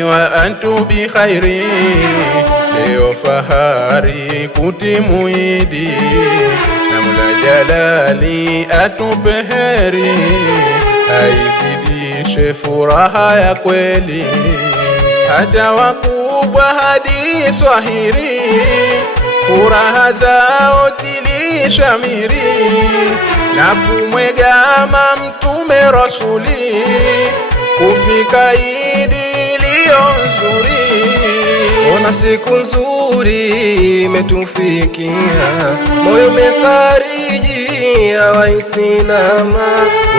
amani wa antu bi khairi, leo fahari kutimu Idi, na Mola Jalali atupe heri, aizidishe furaha ya kweli, hata wakubwa hadi swahiri, furaha zao zilishamiri, na kumwegama Mtume Rasuli, kufika Idi iliyo nzuri. Ona siku nzuri imetufikia, moyo umefariji ya Waislama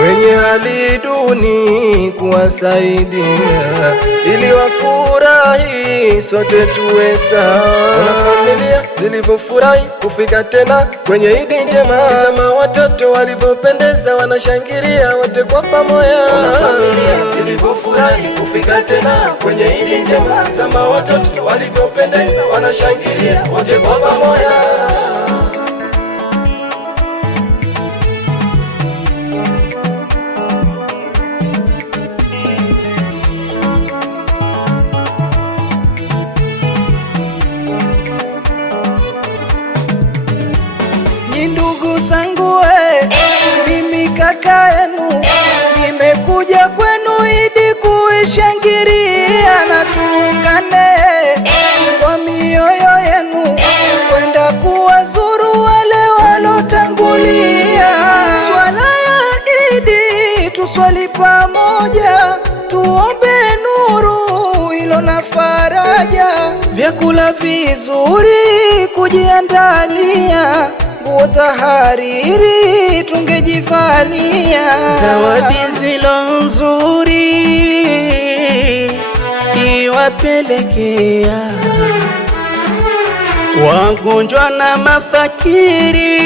wenye hali duni kuwasaidia, ili wafurahi sote tuwe sawa. Ona familia zilivyofurahi kufika tena kwenye Idi njema, tazama watoto walivyopendeza wanashangilia wote kwa pamoja. Ona familia zilivyofurahi kufika tena kwenye Idi njema, tazama watoto walivyopendeza wanashangilia wote kwa pamoja. Ndugu zangu mimi kaka yenu, nimekuja kwenu Idi kuishangilia, na tuungane kwa mioyo yenu kwenda kuwazuru wale walotangulia. Swala ya Idi tuswali pamoja, tuombe nuru ilo na faraja, vyakula vizuri kujiandalia, nguo za hariri tungejivalia, zawadi zilo nzuri iwapelekea wagonjwa na mafakiri,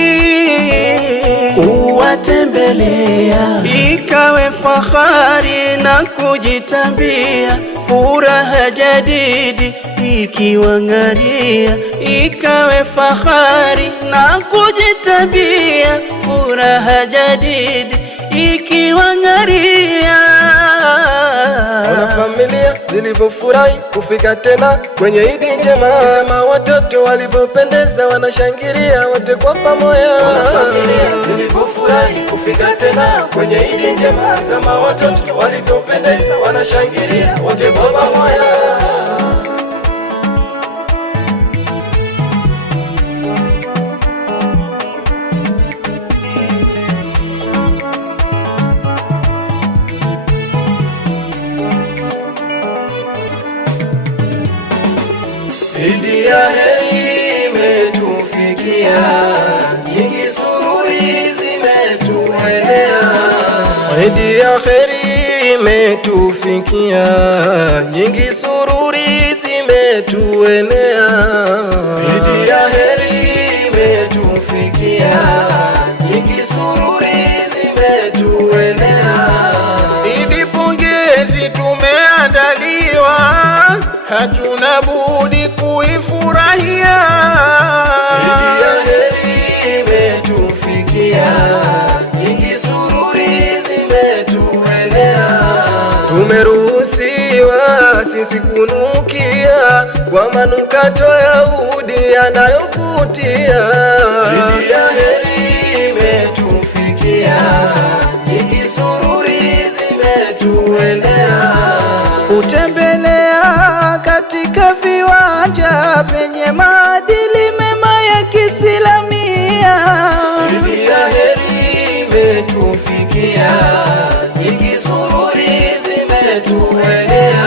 kuwatembelea ikawe fahari na kujitambia, furaha jadidi ikiwang'aria, ikawe fahari na kujitabia, furaha jadidi ikiwang'aria. Ona familia zilivyofurahi kufika tena kwenye Idi njema, tazama watoto walivyopendeza wanashangilia wote kwa pamoja. Ona familia zilivyofurahi kufika tena kwenye Idi njema, tazama watoto walivyopendeza wanashangilia wote kwa pamoja. Idi ya heri imetufikia, nyingi sururi zimetuenea. Idi ya heri imetufikia, nyingi sururi zimetuenea. Idi ya heri imetufikia, nyingi sururi zimetuenea. Idi pongezi tumeandaliwa, hatuna budi kuifurahia. Idi ya heri imetufikia, nyingi sururi zimetuenea. Tumeruhusiwa sisi kunukia kwa manukato ya udi yanayovutia. Idi ya heri imetufikia, nyingi sururi zimetuenea. kutembelea katika viwanja vyenye maadili mema ya Kiislamia. Idi ya heri imetufikia, nyingi sururi zimetuenea.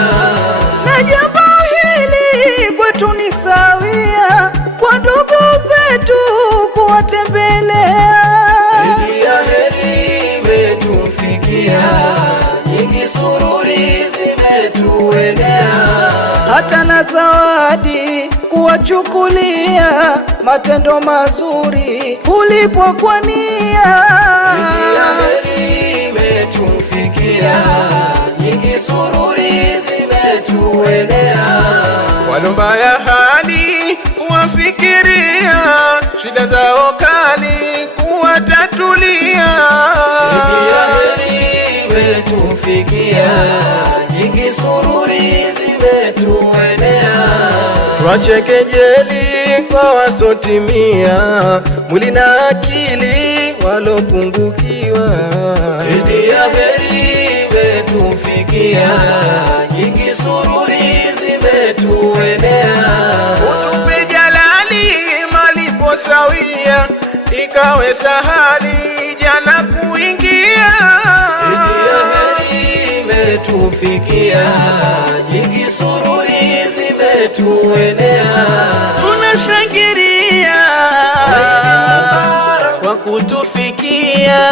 Na jambo hili kwetu ni sawia, kwa ndugu zetu kuwatembelea. Idi ya heri imetufikia, nyingi sururi zimetuenea. Hata na zawadi kuwachukulia, matendo mazuri hulipwa kwa nia. Idi ya heri imetufikia, nyingi sururi zimetuenea. Walomba ya hali kuwafikiria, shida zao kali kuwatatulia. Idi ya heri imetufikia, nyingi sururi zimetuenea. zimetuenea. Tuache kejeli kwa wasotimia, mwili na akili walopungukiwa. Idi ya heri imetufikia, nyingi sururi zimetuenea. Utupe jalali malipo sawia, ikawe sahali jana kuingia. Idi ya heri imetufikia, nyingi sururi zimetuenea. Tunashangilia kwa kutufikia